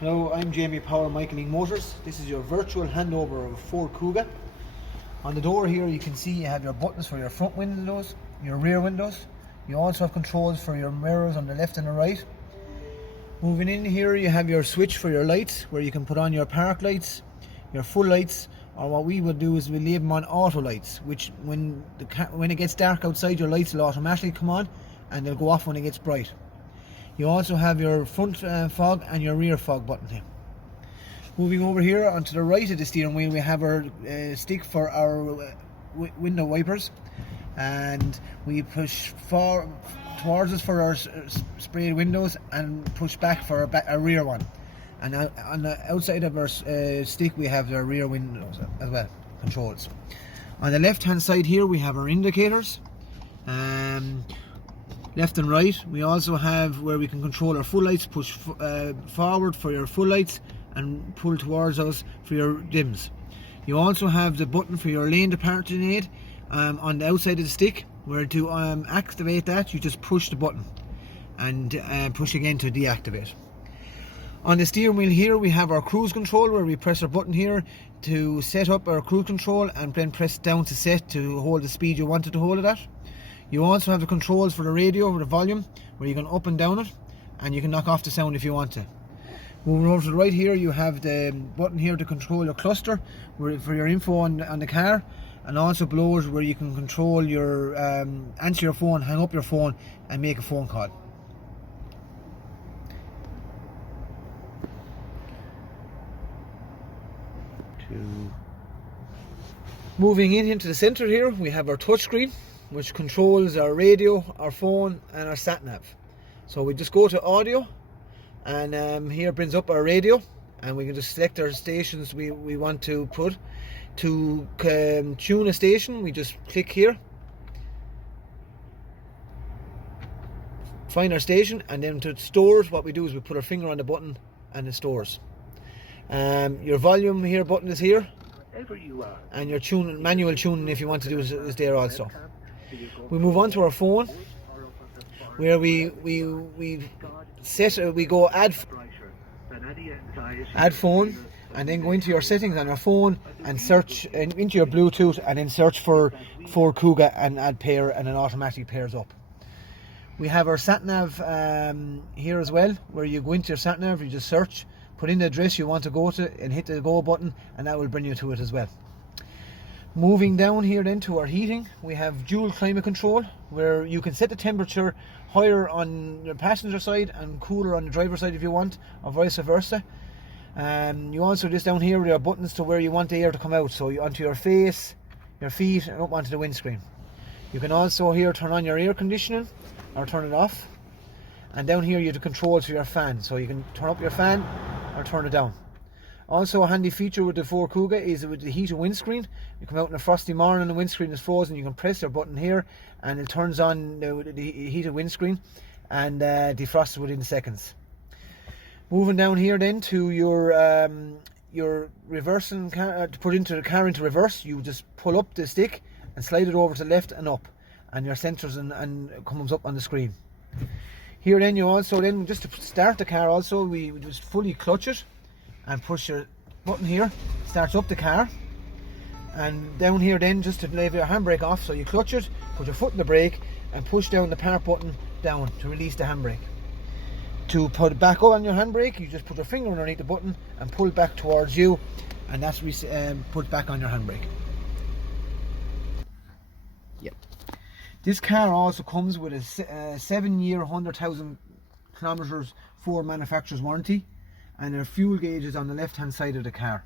Hello, I'm Jamie Power, Lyng Motors. This is your virtual handover of a Ford Kuga. On the door here you can see you have your buttons for your front windows, your rear windows. You also have controls for your mirrors on the left and the right. Moving in here you have your switch for your lights, where you can put on your park lights, your full lights, or what we will do is we leave them on auto lights, which when it gets dark outside your lights will automatically come on and they'll go off when it gets bright. You also have your front fog and your rear fog button here. Moving over here onto the right of the steering wheel, we have our stick for our window wipers, and we push towards us for our sprayed windows and push back for our rear one. And on the outside of our stick we have our rear windows as well, controls. On the left hand side here we have our indicators. Left and right, we also have where we can control our full lights, push forward for your full lights and pull towards us for your dims. You also have the button for your lane departure aid on the outside of the stick, where to activate that you just push the button and push again to deactivate. On the steering wheel here we have our cruise control, where we press our button here to set up our cruise control and then press down to set to hold the speed you wanted to hold it at. You also have the controls for the radio, the volume, where you can up and down it, and you can knock off the sound if you want to. Moving over to the right here, you have the button here to control your cluster, for your info on the car, and also below it where you can control your answer your phone, hang up your phone, and make a phone call. Moving into the center here, we have our touchscreen, which controls our radio, our phone, and our sat nav. So we just go to audio, and here brings up our radio, and we can just select our stations we want to put. To tune a station, we just click here, find our station, and then to store it, what we do is we put our finger on the button and it stores. Your volume here button is here, and your manual tuning if you want to do is there also. We move on to our phone, where we go add phone, and then go into your settings on our phone and search into your Bluetooth, and then search for Kuga and add pair, and it automatically pairs up. We have our sat nav here as well, where you go into your sat nav, you just search, put in the address you want to go to, and hit the go button, and that will bring you to it as well. Moving down here then to our heating, we have dual climate control, where you can set the temperature higher on the passenger side and cooler on the driver's side if you want, or vice versa. You also just down here there are buttons to where you want the air to come out, so onto your face, your feet, and up onto the windscreen. You can also here turn on your air conditioning or turn it off, and down here you have the controls for your fan, so you can turn up your fan or turn it down. Also a handy feature with the Ford Kuga is with the heated windscreen. You come out in a frosty morning and the windscreen is frozen, you can press your button here and it turns on the heated windscreen and defrosts within seconds. Moving down here then to your reversing car, to put into the car into reverse, you just pull up the stick and slide it over to the left and up, and your sensors and comes up on the screen. Here then you also just to start the car also, we just fully clutch it and push your button here, starts up the car. And down here then, just to leave your handbrake off, so you clutch it, put your foot in the brake and push down the park button down to release the handbrake. To put it back up on your handbrake, you just put your finger underneath the button and pull back towards you, and that's put back on your handbrake. Yep. This car also comes with a 7-year 100,000 kilometers Ford manufacturer's warranty, and their fuel gauge is on the left hand side of the car.